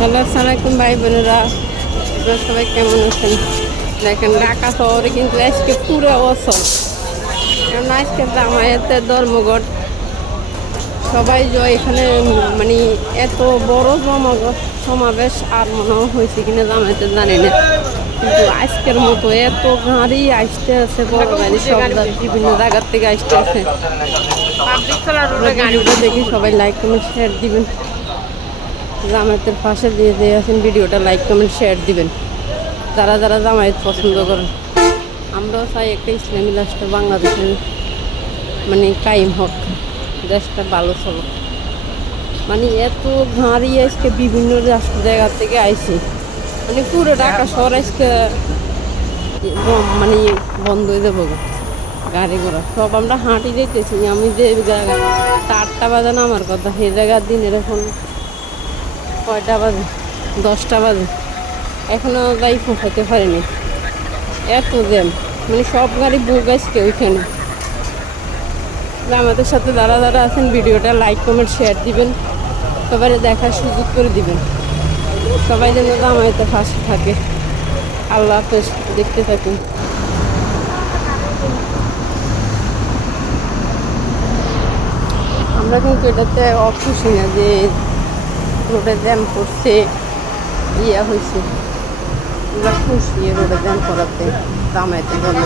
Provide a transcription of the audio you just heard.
Hello, আসসালামু আলাইকুম ভাই বোনেরা, আপনারা সবাই কেমন আছেন? দেখেন ঢাকা শহরে কিন্তু আজকে পুরো অসল, কারণ আজকে জামায়াতের ধর্মঘট। সবাই এখানে মানে এত বড় সমাবেশ আর মনে হয়েছে কিনা জামায়াতের জানি না, কিন্তু আজকের মতো এত গাড়ি আসতে আছে, বড় গাড়ি সব বিভিন্ন জায়গার থেকে আসতে আছে। গাড়িটা দেখি সবাই লাইক কমেন্ট শেয়ার দিবেন। জামায়াতের পাশে দিয়ে আছেন, ভিডিওটা লাইক কমেন্ট শেয়ার দিবেন যারা যারা জামায়াত পছন্দ করেন। আমরাও চাই একটা ইসলামী রাষ্ট্র বাংলাদেশের মানে কায়েম হোক, দেশটা ভালো চলো। মানে এত গাড়ি আজকে বিভিন্ন জায়গা থেকে আইছে, মানে পুরো ঢাকা শহর আজকে মানে বন্ধ হয়ে যাবো গাড়ি ঘোড়া সব। আমরা হাঁটি যেতেছি, আমি যে জায়গা 8টা বাজে নামার কথা, সেই জায়গার দিনের এখন কয়টা বাজে? 10টা বাজে, এখনও যাই পৌঁছাতে পারিনি, এত জ্যাম। মানে সব গাড়ি বুক আসছে ওইখানে। আমাদের সাথে যারা যারা আছেন ভিডিওটা লাইক কমেন্ট শেয়ার দিবেন, সবাই দেখার সুযোগ করে দিবেন, সবাই যেন জামায়াতের পাশে থাকে। আল্লাহ হাফেজ, দেখতে থাকুন। আমরা কিন্তু এটাতে খুশি না যে রোডে জ্যাম করছে, ইয়া হয়েছে। আমরা খুশি রোডে জ্যাম করাতে জামায়াতের জন্য।